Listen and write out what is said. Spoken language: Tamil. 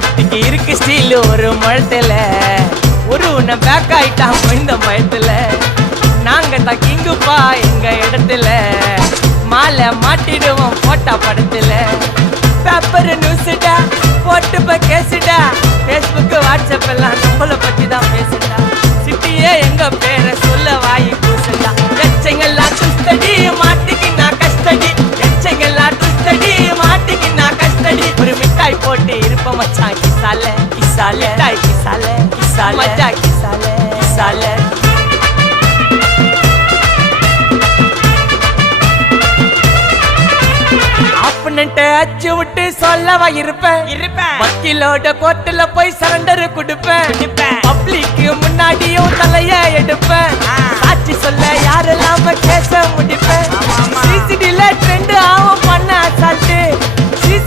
சேஃப்டிக்கு இருக்கு ஸ்டீல் ஒரு முழத்துல ஒரு உன்னை பேக் ஆயிட்டான் இந்த பயத்துல நாங்க தான் கிங்குப்பா எங்க இடத்துல மாலை மாட்டிடுவோம் போட்டா படத்துல பேப்பர் நியூஸ்டா போட்டு கேசுடா ஃபேஸ்புக் வாட்ஸ்அப் எல்லாம் நம்மளை பத்தி தான் பேசுடா சிட்டியே எங்க பேரை சொல்ல வாய் கூசுடா எச்சங்கெல்லாம் துஸ்தடி மாட்டிக்கினா கஸ்டடி எச்சங்கெல்லாம் துஸ்தடி மாட்டிக்கினா கஸ்டடி ஒரு மிட்டாய் போட்டு இருப்ப மச்சான் கிசால கிசால மிட்டாய் கிசால கிசால மச்சா கிசால கிசால அச்சு விட்டு சொல்லவா இருப்பேன் வக்கீலோட கோர்ட்டுல போய் சரண்டர் கொடுப்பேன் பப்ளிக்கு முன்னாடியும் தலைய எடுப்பேன் சாட்சி சொல்ல யாரெல்லாம் கேச முடிப்பேன் சிசிடில ட்ரெண்ட் ஆகும் பண்ண